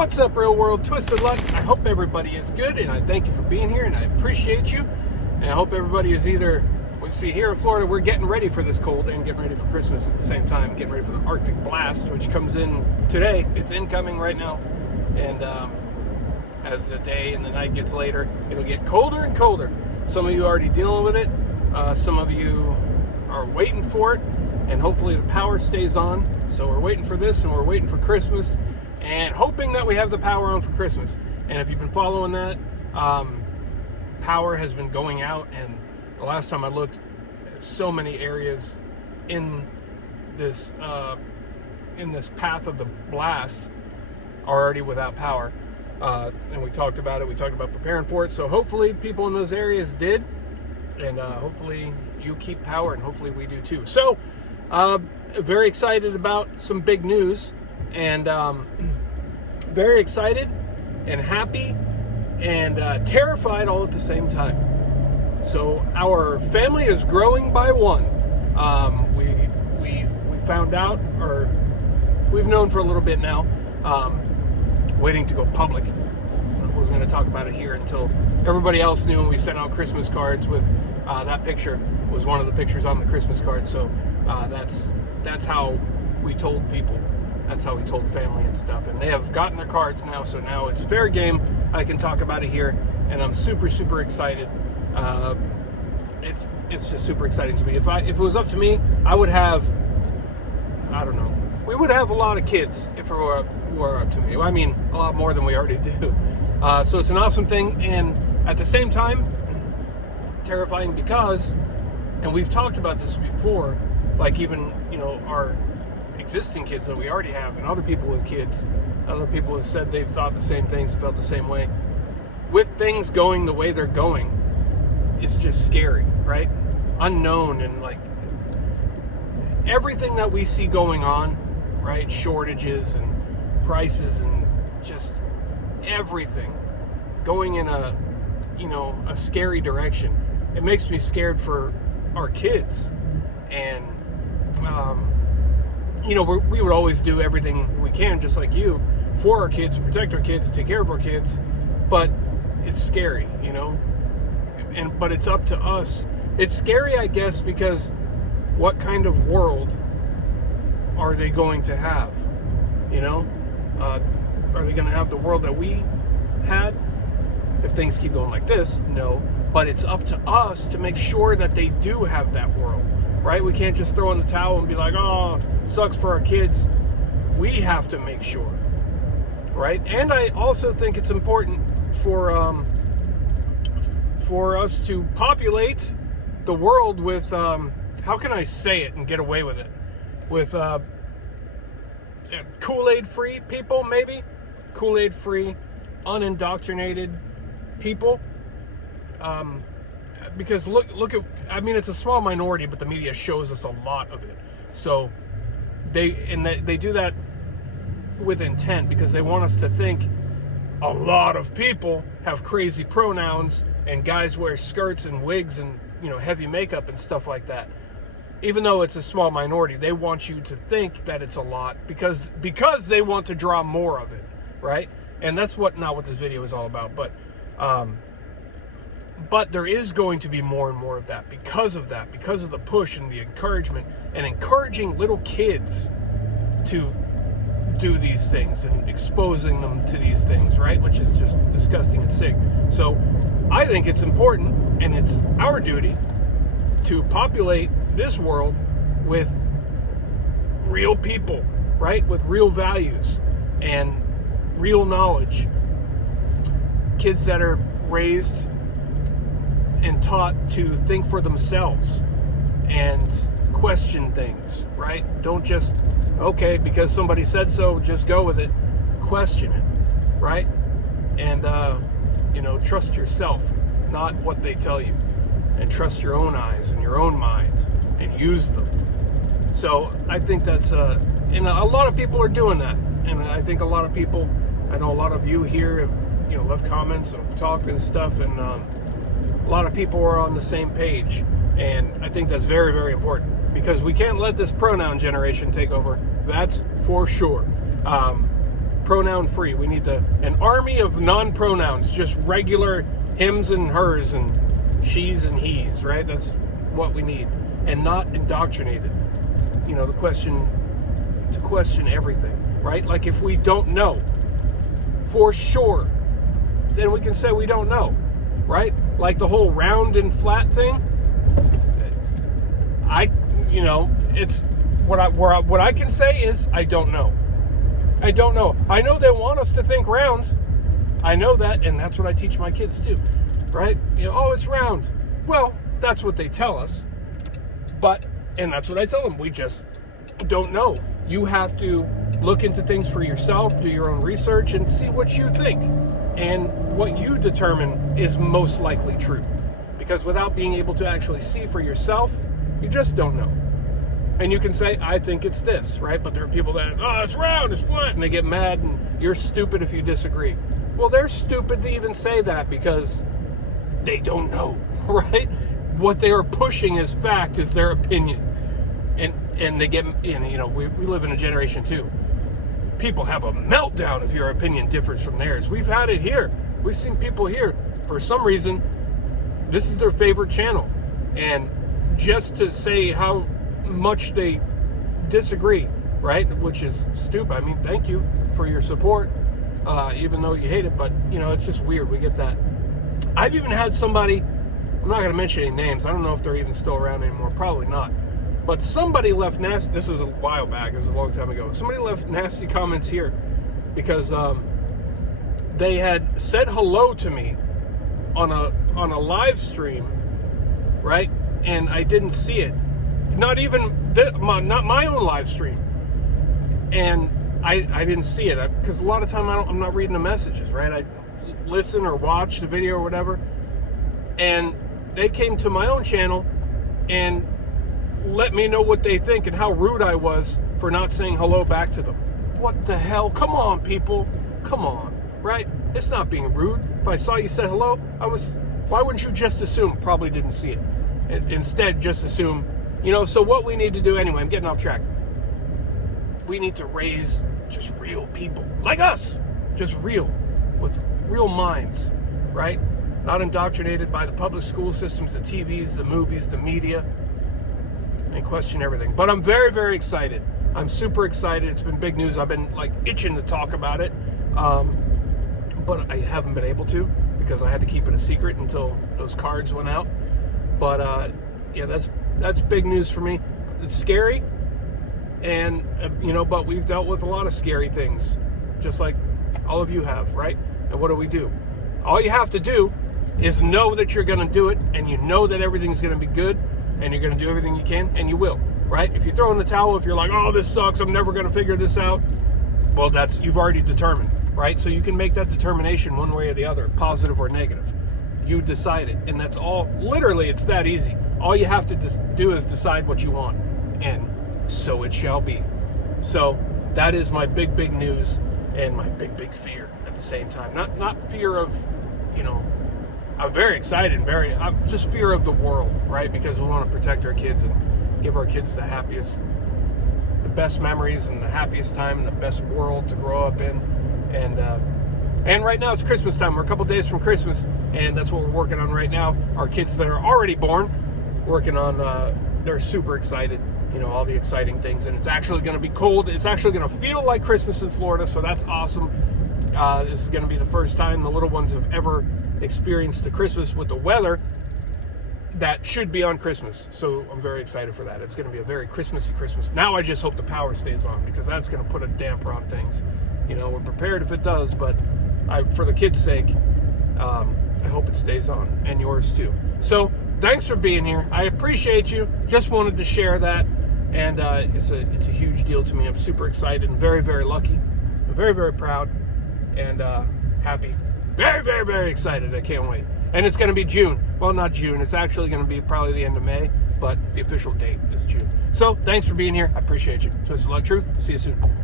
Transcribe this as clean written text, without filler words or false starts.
What's up, real world? Twisted Luck. I hope everybody is good, and I thank you for being here, and I appreciate you. And I hope everybody is either, let's see, here in Florida, we're getting ready for this cold and getting ready for Christmas at the same time, getting ready for the Arctic blast, which comes in today. It's incoming right now. And as the day and the night gets later, it'll get colder and colder. Some of you are already dealing with it. Some of you are waiting for it, and hopefully the power stays on. So we're waiting for this, and we're waiting for Christmas, and hoping that we have the power on for Christmas. And if you've been following that, power has been going out, and the last time I looked, so many areas in this path of the blast are already without power. And we talked about it. We talked about preparing for it. So hopefully people in those areas did, and hopefully you keep power, and hopefully we do too. So very excited about some big news, and very excited and happy and terrified all at the same time. So our family is growing by one. We found out, or we've known for a little bit now, waiting to go public. I wasn't going to talk about it here until everybody else knew, and we sent out Christmas cards with that picture was one of the pictures on the Christmas card. So that's how we told people. That's how we told family and stuff. And they have gotten their cards now, so now it's fair game. I can talk about it here, and I'm super, super excited. It's just super exciting to me. If it was up to me, I would have, I don't know, we would have a lot of kids if it were up to me. I mean, a lot more than we already do. So it's an awesome thing, and at the same time, terrifying because, and we've talked about this before, like even, our existing kids that we already have, and other people with kids, other people have said they've thought the same things, felt the same way. With things going the way they're going, it's just scary, right? Unknown, and like everything that we see going on, right? Shortages and prices and just everything going in a scary direction. It makes me scared for our kids. And we would always do everything we can, just like you, for our kids, to protect our kids, to take care of our kids, but it's scary, but it's up to us. It's scary, I guess, because what kind of world are they going to have? Are they going to have the world that we had if things keep going like this? No, but it's up to us to make sure that they do have that world, right? We can't just throw in the towel and be like, oh, sucks for our kids. We have to make sure, right? And I also think it's important for us to populate the world with, how can I say it and get away with it? With KoolAid free people, maybe? KoolAid free, unindoctrinated people. Because look at, it's a small minority, but the media shows us a lot of it. So they do that with intent, because they want us to think a lot of people have crazy pronouns, and guys wear skirts and wigs and heavy makeup and stuff like that. Even though it's a small minority, they want you to think that it's a lot because they want to draw more of it, right? And that's not what this video is all about. But there is going to be more and more of that, because of the push and the encouragement, and encouraging little kids to do these things and exposing them to these things, right? Which is just disgusting and sick. So I think it's important, and it's our duty to populate this world with real people, right? With real values and real knowledge. Kids that are raised and taught to think for themselves and question things, right? Don't just, okay, because somebody said so, just go with it. Question it, right? And, trust yourself, not what they tell you. And trust your own eyes and your own mind, and use them. So I think that's, and a lot of people are doing that. And I think a lot of people, I know a lot of you here have, left comments and talked and stuff, and a lot of people are on the same page. And I think that's very, very important, because we can't let this pronoun generation take over. That's for sure. pronoun free. We need an army of non-pronouns, just regular hims and hers and she's and he's, right? That's what we need, and not indoctrinated. To question everything, right? Like if we don't know for sure, then we can say we don't know, right? Like the whole round and flat thing. It's what I can say is I don't know. I don't know. I know they want us to think round. I know that, and that's what I teach my kids too, right? Oh, it's round. Well, that's what they tell us, and that's what I tell them. We just don't know. You have to look into things for yourself, do your own research, and see what you think and what you determine is most likely true. Because without being able to actually see for yourself, you just don't know. And you can say, I think it's this, right? But there are people that, oh, it's round, it's flat, and they get mad, and you're stupid if you disagree. Well, they're stupid to even say that because they don't know, right? What they are pushing as fact is their opinion. And they get, we live in a generation too. People have a meltdown if your opinion differs from theirs. We've had it here. We've seen people here, for some reason, this is their favorite channel. And just to say how much they disagree, right? Which is stupid. I mean, thank you for your support, even though you hate it, but it's just weird. We get that. I've even had somebody, I'm not going to mention any names, I don't know if they're even still around anymore, probably not, but somebody left nasty, this is a while back, this is a long time ago, somebody left nasty comments here because they had said hello to me on a live stream, right? And I didn't see it. Not my own live stream, and I didn't see it because a lot of time I'm not reading the messages, right? I listen or watch the video or whatever, and they came to my own channel and let me know what they think and how rude I was for not saying hello back to them. What the hell? Come on, people, come on, right? It's not being rude. If I saw you said hello, why wouldn't you just assume? Probably didn't see it. Instead, just assume. So what we need to do, anyway, I'm getting off track. We need to raise just real people like us, just real, with real minds, right? Not indoctrinated by the public school systems, the TVs, the movies, the media, and question everything. But I'm very, very excited. I'm super excited. It's been big news. I've been itching to talk about it, but I haven't been able to because I had to keep it a secret until those cards went out. But yeah, that's big news for me. It's scary, and but we've dealt with a lot of scary things, just like all of you have, right? And what do? All you have to do is know that you're going to do it, and you know that everything's going to be good, and you're going to do everything you can, and you will, right? If you throw in the towel, if you're like, oh, this sucks, I'm never going to figure this out, well, you've already determined, right? So you can make that determination one way or the other, positive or negative. You decide it, and that's all. Literally, it's that easy. All you have to do is decide what you want, and so it shall be. So that is my big news and my big fear at the same time. Not fear of, I'm very excited, I'm just fear of the world, right? Because we want to protect our kids and give our kids the best memories and the happiest time and the best world to grow up in. And right now it's Christmas time. We're a couple days from Christmas, and that's what we're working on right now. Our kids that are already born, working on, they're super excited, all the exciting things. And it's actually going to be cold. It's actually going to feel like Christmas in Florida, so that's awesome. This is going to be the first time the little ones have ever experienced a Christmas with the weather that should be on Christmas. So I'm very excited for that. It's going to be a very Christmassy Christmas. Now I just hope the power stays on, because that's going to put a damper on things. We're prepared if it does, but for the kids' sake, I hope it stays on, and yours too. So thanks for being here. I appreciate you. Just wanted to share that, and it's a huge deal to me. I'm super excited and very, very lucky. I'm very, very proud and happy. Very, very, very excited. I can't wait. And it's going to be June. Well, not June. It's actually going to be probably the end of May, but the official date is June. So thanks for being here. I appreciate you. Twisted Luck Truth. See you soon.